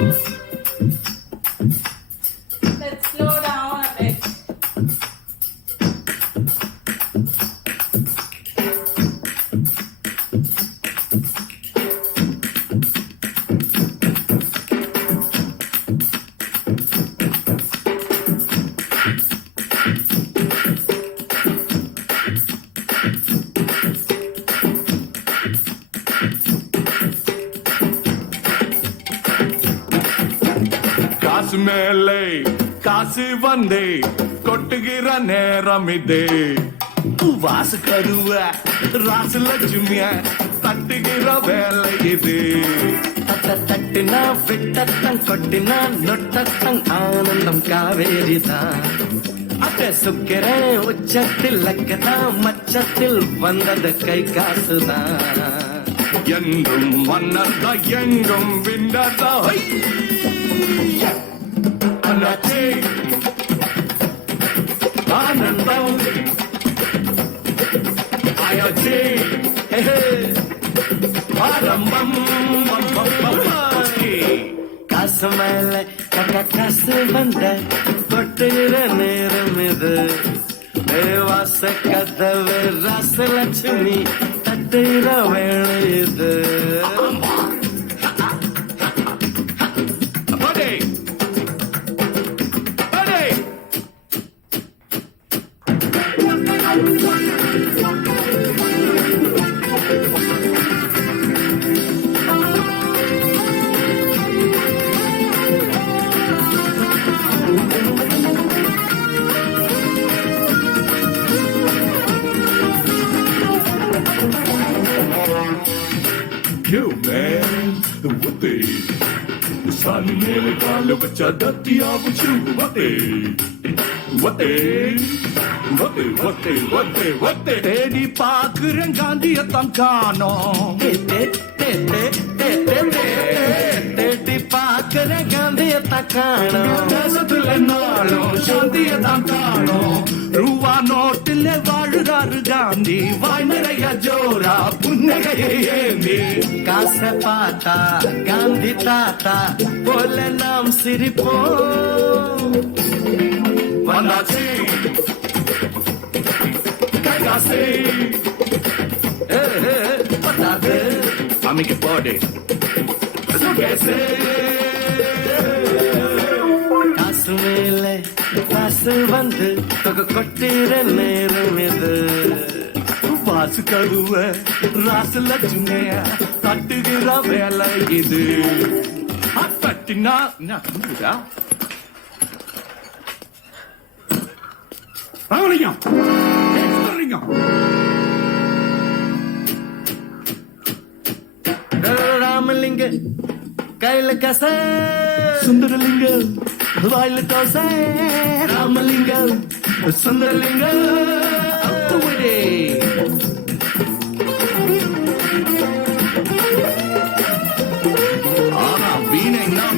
Let's slow down a bit. காசு மேலே காசு வந்தே கொட்டுகிற நேரம் இதே வாசு கருவ ராசு லட்சுமிய தட்டுகிற வேலை இது தட்டினா விட்டத்தம் கொட்டினா நொட்டத்தம் ஆனந்தம் காவேரிதான் அட்ட சுக்கிறேன் உச்சத்தில் லக்கதான் மச்சத்தில் வந்தது கை காசுதான் என்றும் மன்னர்தா எங்கும் விண்டதா அண்ணாச்சி ஆனந்தம் ஆயாச்சி ஆரம்பம் காசு மேல காசு வந்த கொட்டுகிற நேரம் இது வாச கதவு ராசலட்சுமி தட்டுகிற வேலை இது Yo man, what the? Sani mere kaal bacha datiya puchu what the? What the? What the? What the? What the? What the? Tedi paakren gandhiyattam kaanom. தேடி பார்க்கிற காந்தியத்தை காணோம் தேசத்துல நாளும் சாந்தியத்தான் காணோம் ரூபா நோட்டில் வாழுறாரு காந்தி வாய் நிறைய ஜோரா புன்னகையை ஏந்தி காசை பார்த்தா காந்தி தாத்தா போல நாம் சிரிப்போம் வந்தாச்சு கைகாசு பத்தாது அமைக்க போடு காசு மேல காசு வந்து கொட்டிற நேரம் இது வாசு கருவ ராசு லட்சுமிய தட்டுகிற வேலை இது தட்டினா புரியுதா ராமலிங்கம் ராமலிங்க கையில கச சுந்தரலிங்க வாயில தோசை ராமலிங்க சுந்தரலிங்க அத்துவிடே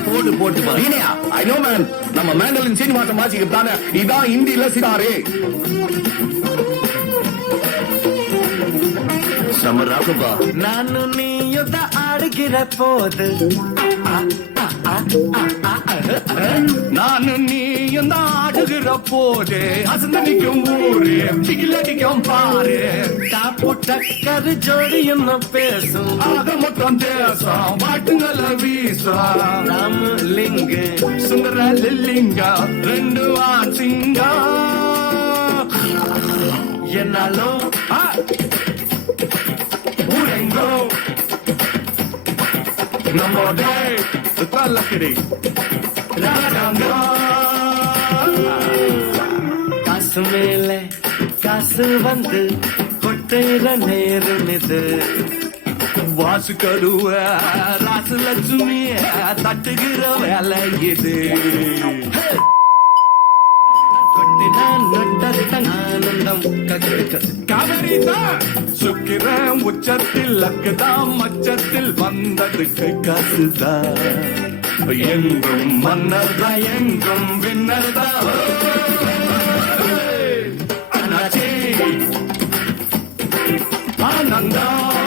போட்டு போட்டு வீணையா ஐ நோ மேன் நம்ம மேண்டலின் சீனிவாசம் வாசிக்கிறதான இதான் இந்தியில சிதாரே சமராகவா ನಾನು ನೀಯುದ್ದ ಆಡುಗಿರ போது நானு நீயும் ஆடுகிற போது அசந்த நிற்கும் ஊரு சிகிலடிக்கும் பாரு தாப்புட்ட கரு ஜோடியும் பேசும் ஆக மொத்தம் தேசம் வாட்டுங்கள வீசும் ராமலிங்க சுந்தர லில்லிங்கா ரெண்டு சிங்கா என்னாலும் ஊரெங்கோ நம்மோட தள்ளக்கிடி காசு மேல காசு வந்து கொட்டையில நேரம் இது வாசு கருவ ராசு லட்சுமிய தட்டுகிற வேலை இது கொட்டினா நொட்டத்தம் ஆனந்தம் காவிரிதான் சுக்கிரம் உச்சத்தில் லக்குதான் மச்சத்தில் வந்ததுக்கு காசுதான் எங்கும் மன்னர்தா எங்கும் விண்ணர்தா அண்ணாச்சி ஆனந்தம்